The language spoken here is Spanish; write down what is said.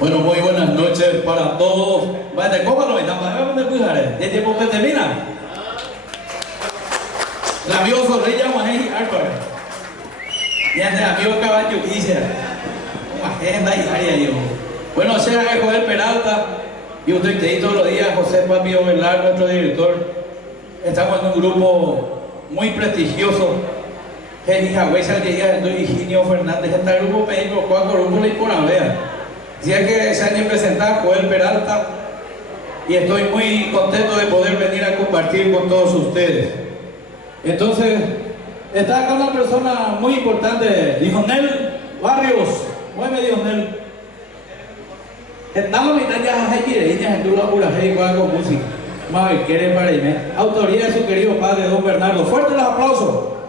Bueno, muy buenas noches para todos. Vaya, ¿cómo lo ven? ¿Dónde pujar? ¿De tiempo que termina? El amigo Zorrilla Guají Álvaro. Y el amigo Caballo Guilla. Una agenda y área yo. Bueno, sea Joel Peralta. Y usted que ahí todos los días, José Papio Velar, nuestro director. Estamos en un grupo muy prestigioso. Genija Huesa, que llega de Higinio Fernández. Este grupo pedido cuatro grupos y por avea. Si es que se han presentado Joel Peralta y estoy muy contento de poder venir a compartir con todos ustedes. Entonces, está acá una persona muy importante, Dionel Barrios. Mueve Dionel. Estamos mitad ya hay en tu labura con música. Más quiere para irme. Autoría de su querido padre, don Bernardo. Fuerte los aplausos.